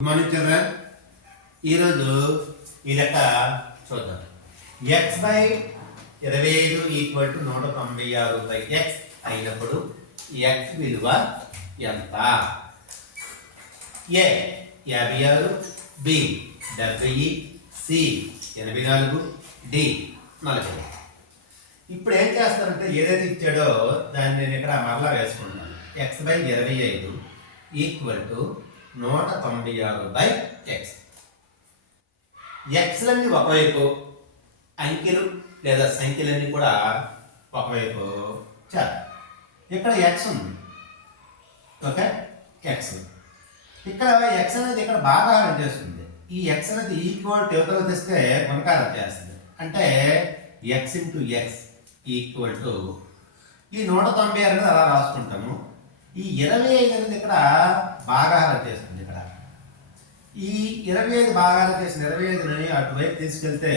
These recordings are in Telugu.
Good morning children. ఈరోజు ఈ లెక్క చూద్దాం. X by 25 equal to 196 by X అయినప్పుడు ఎక్స్ విలువ ఎంత? ఏ 56, బి 70, సి 84, డి 40. ఇప్పుడు ఏం చేస్తారంటే ఏదైతే ఇచ్చాడో దాన్ని నేను ఇక్కడ మరలా వేసుకుంటాను. X by 25 equal to 196 by x. ఎక్స్లన్నీ ఒకవైపు, అంకెలు లేదా సంఖ్యలన్నీ కూడా ఒకవైపు చేద్దాం. ఇక్కడ ఎక్స్ ఉంది, ఓకే, ఎక్స్. ఇక్కడ ఎక్స్ అనేది ఇక్కడ భాగాహారం చేస్తుంది. ఈ ఎక్స్ అనేది ఈక్వల్ టు యువతలో తెస్తే గుణకారం చేస్తుంది. అంటే X into X equal to ఈ 196 అనేది అలా రాసుకుంటాము. ఈ 25 అనేది ఇక్కడ భాగాహారం చేస్తుంది. ఇక్కడ ఈ 25 భాగాలు చేసిన 25ని అటువైపు తీసుకెళ్తే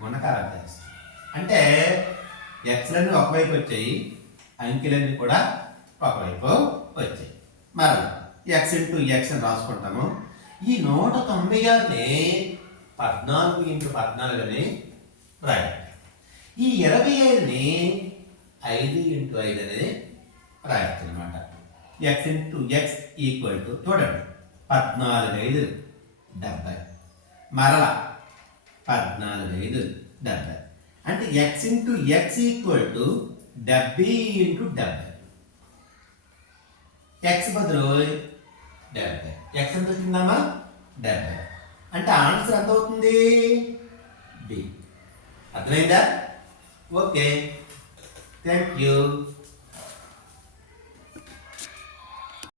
గుణకారం చేస్తుంది. అంటే ఎక్స్లన్నీ ఒకవైపు వచ్చాయి, అంకెలన్నీ కూడా ఒకవైపు వచ్చాయి. మరి ఎక్స్ ఇంటూ ఎక్స్ అని రాసుకుంటాము. ఈ 196ని 14 ఇంటూ 14 అని రాయాలి. ఈ 25ని 5 ఇంటూ 5 అనేది రాయొచ్చు అనమాట. X into X equal to చూడండి 14 5 70, మరలా 14 5 70. అంటే X into X equal to 70 into 70. X బదులు 70. ఎక్స్ ఎంత వచ్చిందమ్మా? 70. అంటే ఆన్సర్ ఎంత అవుతుంది? బి. అర్థమైందా? Okay, thank you.